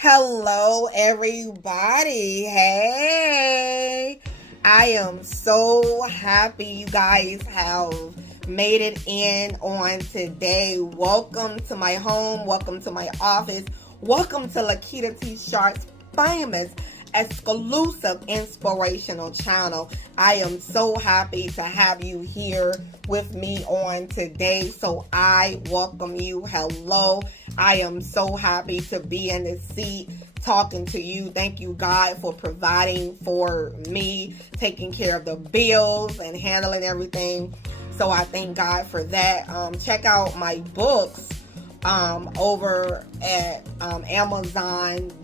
Hello, everybody. Hey, I am so happy you guys have made it in on today. Welcome to my home. Welcome to my office. Welcome to Lakitatsharpe's famous exclusive inspirational channel. I am so happy to have you here with me on today. So I welcome you. Hello. I am so happy to be in this seat talking to you. Thank you, God, for providing for me, taking care of the bills and handling everything. So I thank God for that. Check out my books over at Amazon.com.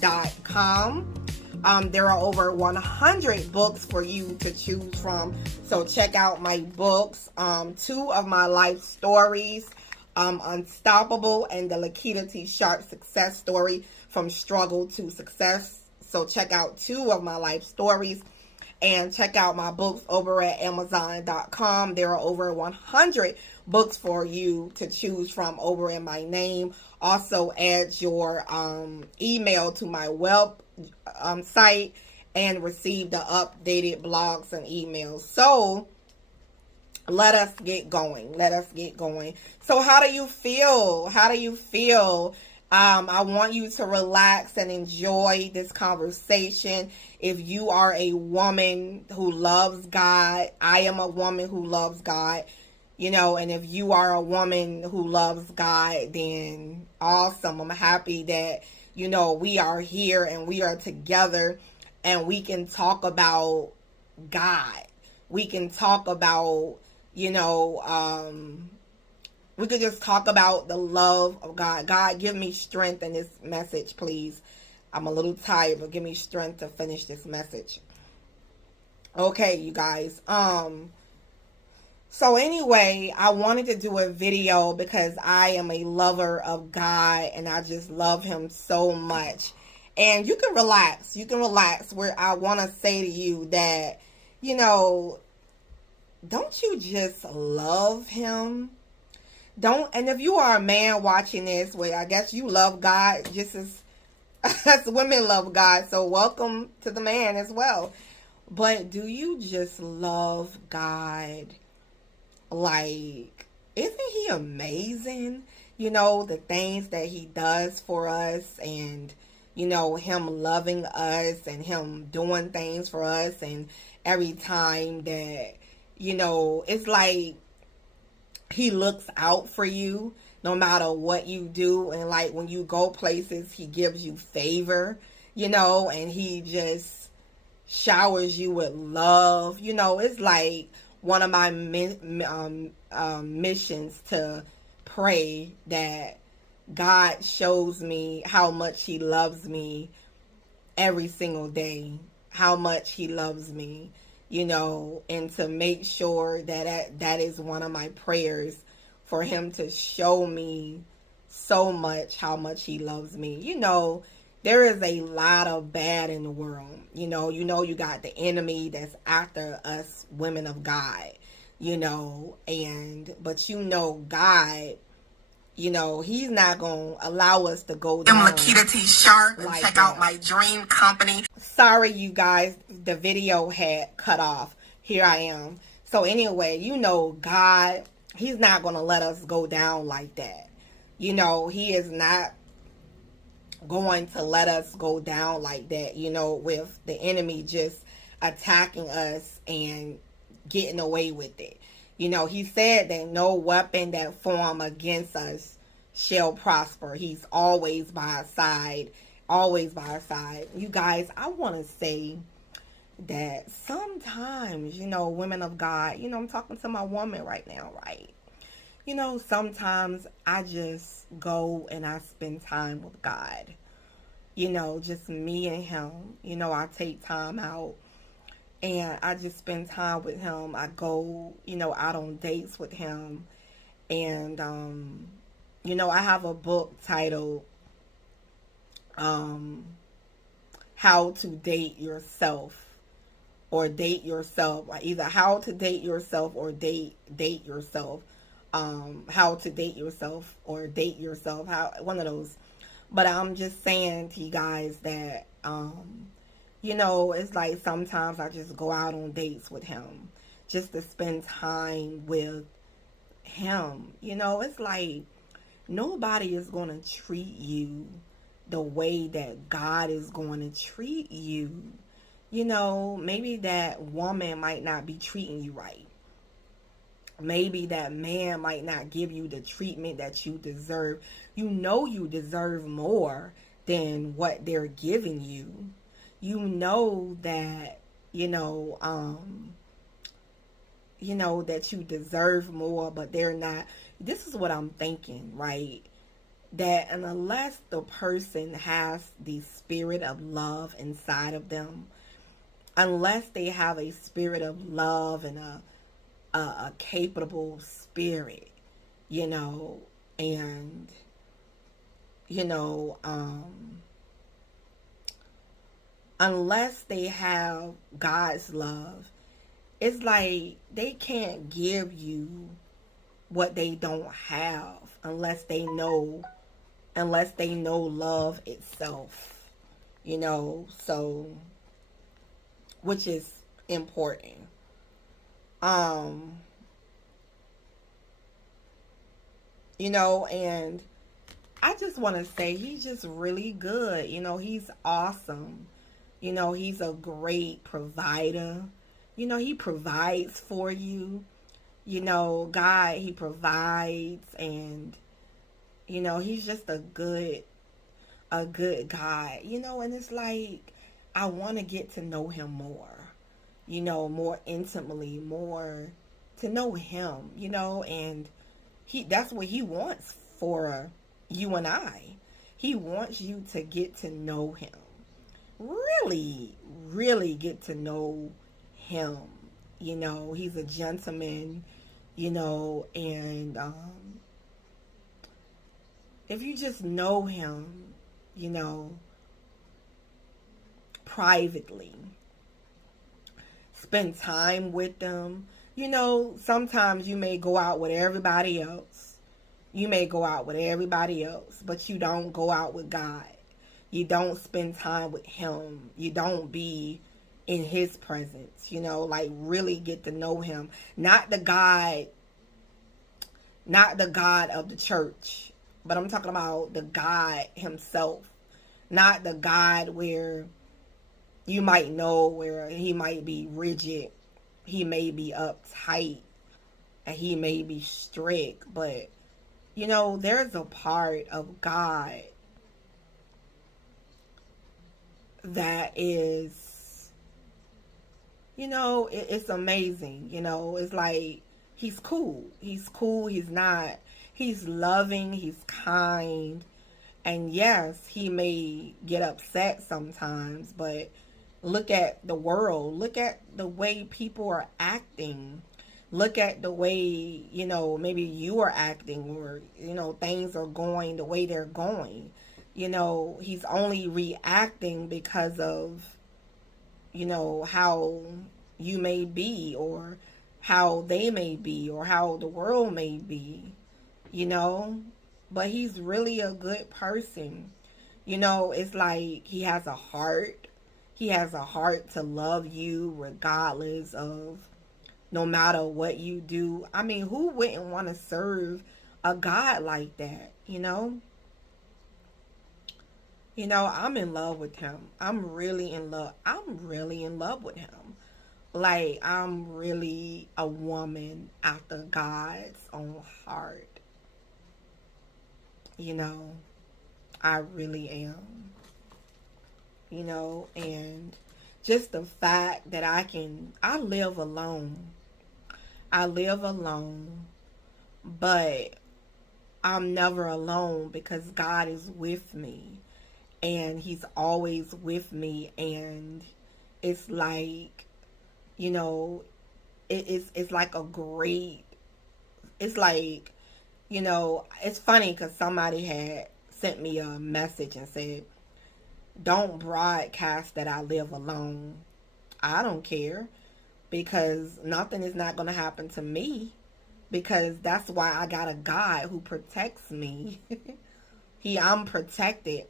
There are over 100 books for you to choose from. So check out my books. Two of my life stories, Unstoppable and the Lakitatsharpe success story from struggle to success. So check out two of my life stories. And check out my books over at Amazon.com. There are over 100 books for you to choose from over in my name. Also add your email to my web site and receive the updated blogs and emails. So let us get going. So how do you feel? I want you to relax and enjoy this conversation. If you are a woman who loves God, I am a woman who loves God, and if you are a woman who loves God, then awesome. I'm happy that, we are here and we are together and we can talk about God. We can talk about, we could just talk about the love of God. God, give me strength in this message, please. I'm a little tired, but give me strength to finish this message. Okay, you guys. So anyway, I wanted to do a video because I am a lover of God and I just love him so much. And you can relax. Where I want to say to you that, don't you just love him? And if you are a man watching this, well, I guess you love God just as women love God. So welcome to the man as well. But do you just love God? Like, isn't he amazing? The things that he does for us and, him loving us and him doing things for us. And every time that, it's like he looks out for you no matter what you do. And like when you go places, he gives you favor, and he just showers you with love. It's like one of my missions to pray that God shows me how much he loves me every single day, how much he loves me, and to make sure that is one of my prayers, for him to show me so much how much he loves me. There is a lot of bad in the world. You got the enemy that's after us women of God, but God, he's not going to allow us to go down. I'm Lakitatsharpe, and check out my dream company. Sorry, you guys, the video had cut off. Here I am. So anyway, God, he's not going to let us go down like that. He is not going to let us go down like that, with the enemy just attacking us and getting away with it. He said that no weapon that form against us shall prosper. He's always by our side, You guys, I want to say that sometimes, women of God, I'm talking to my woman right now, right? Sometimes I just go and I spend time with God. Just me and him. I take time out and I just spend time with him. I go, out on dates with him. And, I have a book titled, How to Date Yourself. Or Date Yourself. Either How to Date Yourself or Date Yourself. How to Date Yourself or Date Yourself. One of those. But I'm just saying to you guys that, you know, it's like sometimes I just go out on dates with him just to spend time with him. You know, it's like nobody is going to treat you the way that God is going to treat you. You know, maybe that woman might not be treating you right. Maybe that man might not give you the treatment that you deserve. You know you deserve more than what they're giving you. You know that, that you deserve more, but they're not. This is what I'm thinking, right? That unless the person has the spirit of love inside of them, unless they have a spirit of love and a capable spirit, and unless they have God's love, it's like they can't give you what they don't have unless they know love itself, so, which is important. And I just want to say he's just really good. He's awesome. He's a great provider. He provides for you. God, he provides, and he's just a good guy. And it's like I want to get to know him more. More intimately, more to know him, and that's what he wants for you and I. He wants you to get to know him. Really, really get to know him. He's a gentleman, and if you just know him, privately, spend time with them. Sometimes you may go out with everybody else. But you don't go out with God. You don't spend time with him. You don't be in his presence, like really get to know him. Not the God of the church, but I'm talking about the God himself. Not the God where you might know where he might be rigid, he may be uptight, and he may be strict, but there's a part of God that is, it's amazing. It's like he's cool. He's loving, he's kind, and yes, he may get upset sometimes, but look at the world. Look at the way people are acting. Look at the way, maybe you are acting, or, things are going the way they're going. He's only reacting because of, how you may be, or how they may be, or how the world may be, But he's really a good person. It's like he has a heart. He has a heart to love you regardless of, no matter what you do. I mean, who wouldn't want to serve a God like that, I'm in love with him. I'm really in love with him. Like, I'm really a woman after God's own heart. I really am. And just the fact that I live alone. But I'm never alone because God is with me, and he's always with me. And it's like, it's like a great, it's like, it's funny because somebody had sent me a message and said, don't broadcast that I live alone. I don't care, because nothing is not going to happen to me, because that's why I got a God who protects me. I'm protected.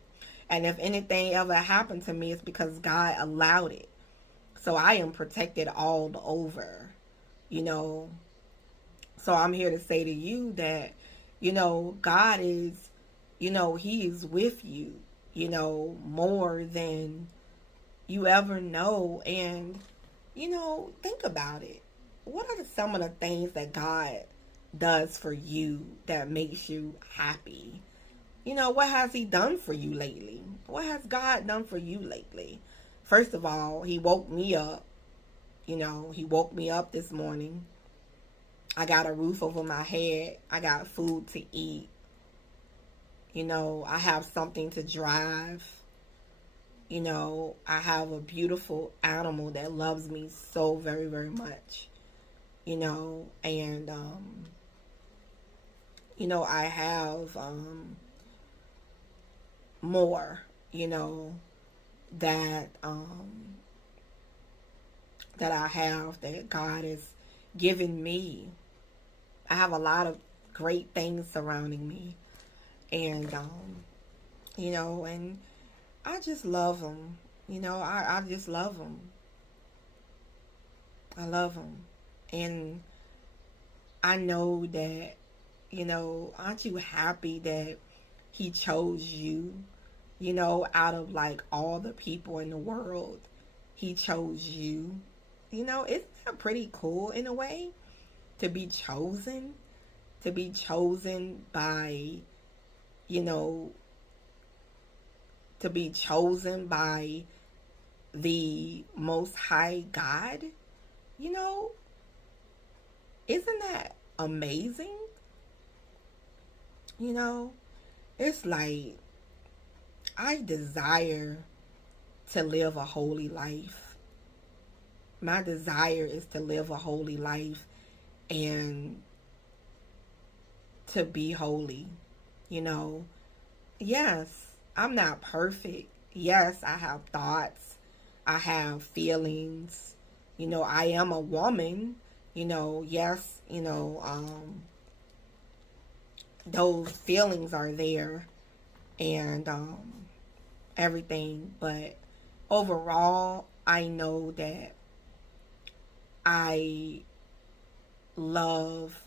And if anything ever happened to me, it's because God allowed it. So I am protected all over, you know. So I'm here to say to you that, you know, God is, you know, He is with you, you know, more than you ever know. And, you know, think about it. What are some of the things that God does for you that makes you happy? You know, what has He done for you lately? What has God done for you lately? First of all, He woke me up. You know, He woke me up this morning. I got a roof over my head. I got food to eat. You know, I have something to drive. You know, I have a beautiful animal that loves me so very, very much. You know, and, you know, I have more, you know, that that I have, that God has given me. I have a lot of great things surrounding me. And, you know, and I just love Him. You know, I just love Him. I love Him. And I know that, you know, aren't you happy that He chose you? You know, out of like all the people in the world, He chose you. You know, isn't that pretty cool in a way? To be chosen by, you know, to be chosen by the Most High God. You know, isn't that amazing? You know, it's like, I desire to live a holy life. My desire is to live a holy life and to be holy. You know, yes, I'm not perfect. Yes, I have thoughts. I have feelings. You know, I am a woman. You know, yes, you know, those feelings are there and everything. But overall, I know that I love,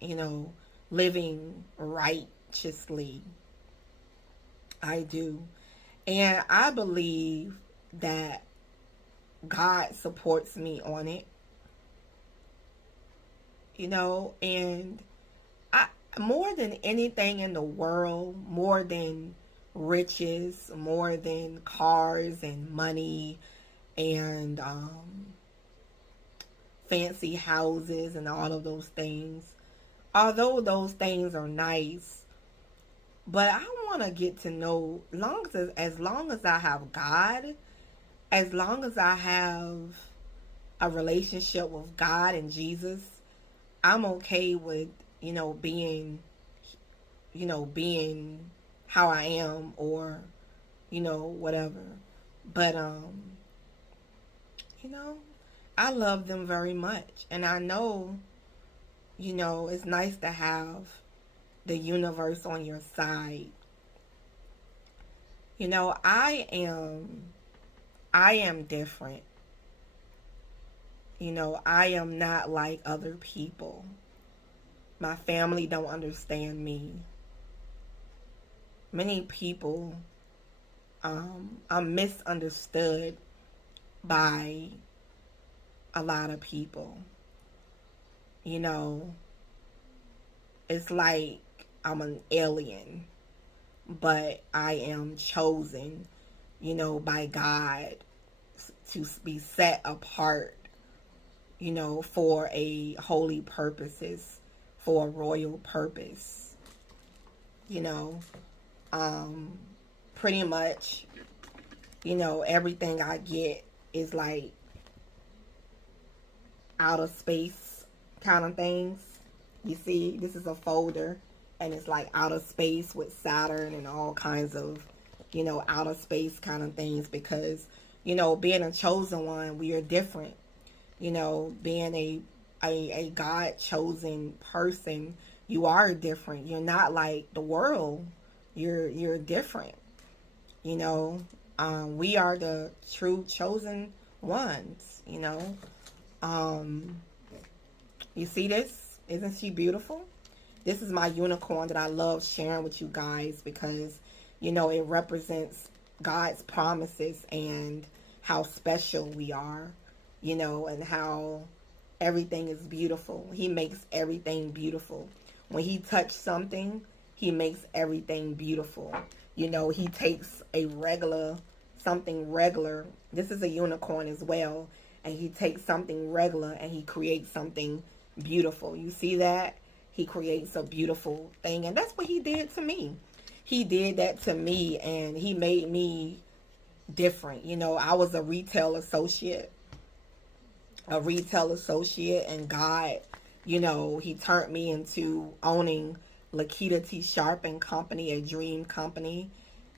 you know, living righteously. I do. And I believe that God supports me on it. You know, and I, more than anything in the world, more than riches, more than cars and money and fancy houses and all of those things, although those things are nice, but I want to get to know, as long as I have God, as long as I have a relationship with God and Jesus, I'm okay with, you know, being how I am, or, you know, whatever. But, you know, I love them very much. And I know, you know, it's nice to have the universe on your side. You know, I am different. You know, I am not like other people. My family don't understand me. Many people, I'm misunderstood by a lot of people. You know, it's like I'm an alien, but I am chosen, you know, by God to be set apart, you know, for a holy purposes, for a royal purpose. You know, pretty much, you know, everything I get is like outer space kind of things. You see, this is a folder, and it's like outer space with Saturn and all kinds of, you know, outer space kind of things, because, you know, being a chosen one, we are different. You know, being a God chosen person, you are different. You're not like the world. You're different. You know, we are the true chosen ones, you know. You see this? Isn't she beautiful? This is my unicorn that I love sharing with you guys because, you know, it represents God's promises and how special we are, you know, and how everything is beautiful. He makes everything beautiful. When he touches something, he makes everything beautiful. You know, he takes something regular. This is a unicorn as well. And he takes something regular and he creates something beautiful. You see that? He creates a beautiful thing. And that's what he did to me. He did that to me and he made me different. You know, I was a retail associate. And God, you know, he turned me into owning Lakitatsharpe and Company, a dream company.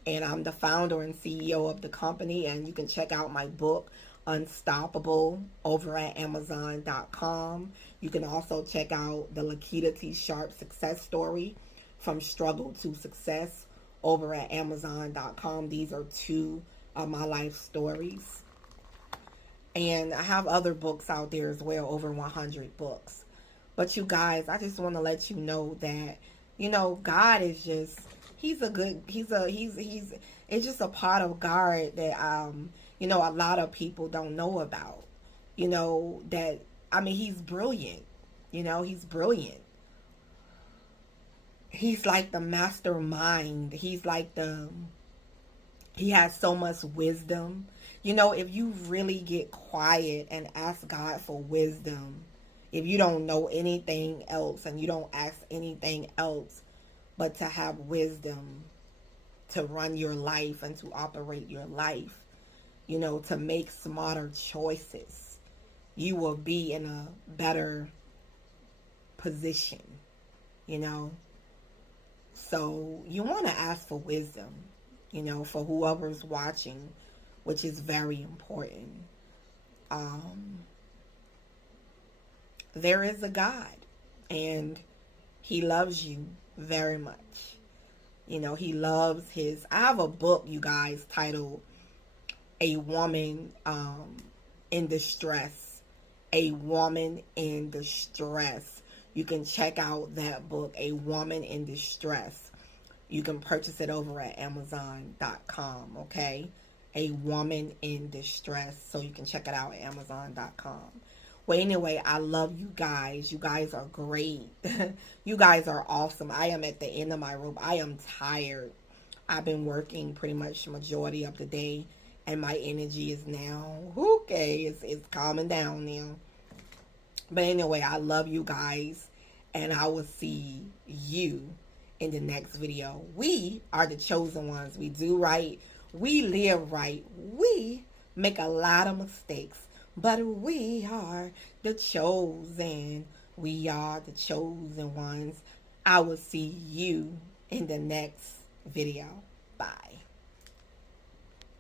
And I'm the founder and CEO of the company. And you can check out my book, Unstoppable, over at Amazon.com. You can also check out the Lakitatsharpe success story, From Struggle to Success, over at Amazon.com. These are two of my life stories. And I have other books out there as well, over 100 books. But you guys, I just want to let you know that, you know, God is just, it's just a part of God that, you know, a lot of people don't know about. You know, that, I mean, he's brilliant. You know, he's brilliant. He's like the mastermind. He has so much wisdom. You know, if you really get quiet and ask God for wisdom, if you don't know anything else and you don't ask anything else but to have wisdom to run your life and to operate your life, you know, to make smarter choices, you will be in a better position, you know. So you want to ask for wisdom, you know, for whoever's watching, which is very important. There is a God, and he loves you very much. You know, he loves I have a book, you guys, titled A Woman in Distress. A Woman in Distress. You can check out that book, A Woman in Distress. You can purchase it over at Amazon.com, okay? A Woman in Distress. So you can check it out at Amazon.com. Well, anyway, I love you guys. You guys are great. You guys are awesome. I am at the end of my rope. I am tired. I've been working pretty much the majority of the day, and my energy is now, okay, it's calming down now. But anyway, I love you guys, and I will see you in the next video. We are the chosen ones. We do right. We live right. We make a lot of mistakes, but we are the chosen. We are the chosen ones. I will see you in the next video. Bye.